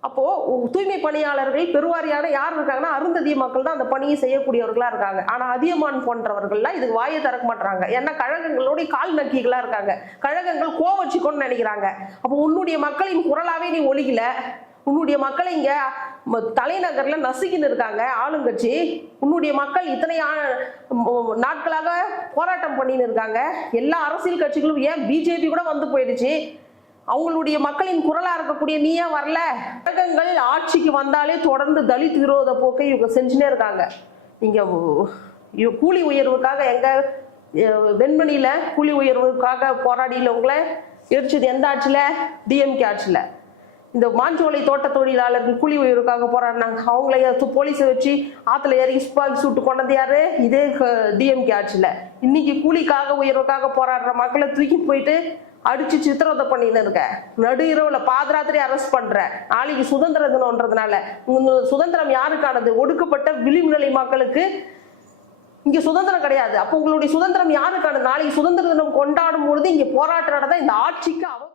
அப்போ தூய்மை பணியாளர்கள் பெருவாரியான யார் இருக்காங்கன்னா அருந்ததிய மக்கள் தான் அந்த பணியை செய்யக்கூடியவர்களா இருக்காங்க. ஆனா அதியமான் போன்றவர்கள்லாம் இதுக்கு வாயை திறக்க மாட்டாங்க ஏன்னா கழகங்களோட கால் நக்கிகளா இருக்காங்க. கழகங்கள் கோவச்சுக்கோன்னு நினைக்கிறாங்க. அப்போ உன்னுடைய மக்களின் குரலாவே நீ ஒழிகல உன்னுடைய மக்களை இங்க ம- தலைநகர்ல நசுக்கின்னு இருக்காங்க ஆளுங்கட்சி. உன்னுடைய மக்கள் இத்தனை நாட்களாக போராட்டம் பண்ணின்னு இருக்காங்க. எல்லா அரசியல் கட்சிகளும் ஏன் பிஜேபி கூட வந்து போயிடுச்சு? அவங்களுடைய மக்களின் குரலா இருக்கக்கூடிய நீயே வரல. கழகங்கள் ஆட்சிக்கு வந்தாலே தொடர்ந்து தலித் விரோத போக்கை இவங்க செஞ்சுனே இருக்காங்க. நீங்க கூலி உயர்வுக்காக எங்க வெண்மணியில கூலி உயர்வுக்காக போராடினவங்கள எரிச்சது எந்த ஆட்சியில? டிஎம்கே ஆட்சியில. இந்த மாஞ்சோலை தோட்ட தொழிலாளர்கள் கூலி உயர்வுக்காக போராடினாங்க. அவங்கள போலீஸை வச்சு ஆத்துல ஏறி துப்பாக்கி சுட்டு கொண்டது யாரு? இதே டிஎம்கே ஆட்சியில. இன்னைக்கு கூலிக்காக உயர்வுக்காக போராடுற மக்களை தூக்கி போயிட்டு அடிச்சு சித்திரவதை பண்ணின்னு இருக்க. நடு இரவுல பாதராத்திரி அரெஸ்ட் பண்ற. நாளைக்கு சுதந்திர தினம்ன்றதுனால சுதந்திரம் யாருக்கானது? ஒடுக்கப்பட்ட விளிம்புநிலை மக்களுக்கு இங்க சுதந்திரம் கிடையாது. அப்போ உங்களுடைய சுதந்திரம் யாருக்கானது? நாளைக்கு சுதந்திர தினம் கொண்டாடும் பொழுது இங்க போராட்டம் நடந்தா இந்த ஆட்சிக்கு அவ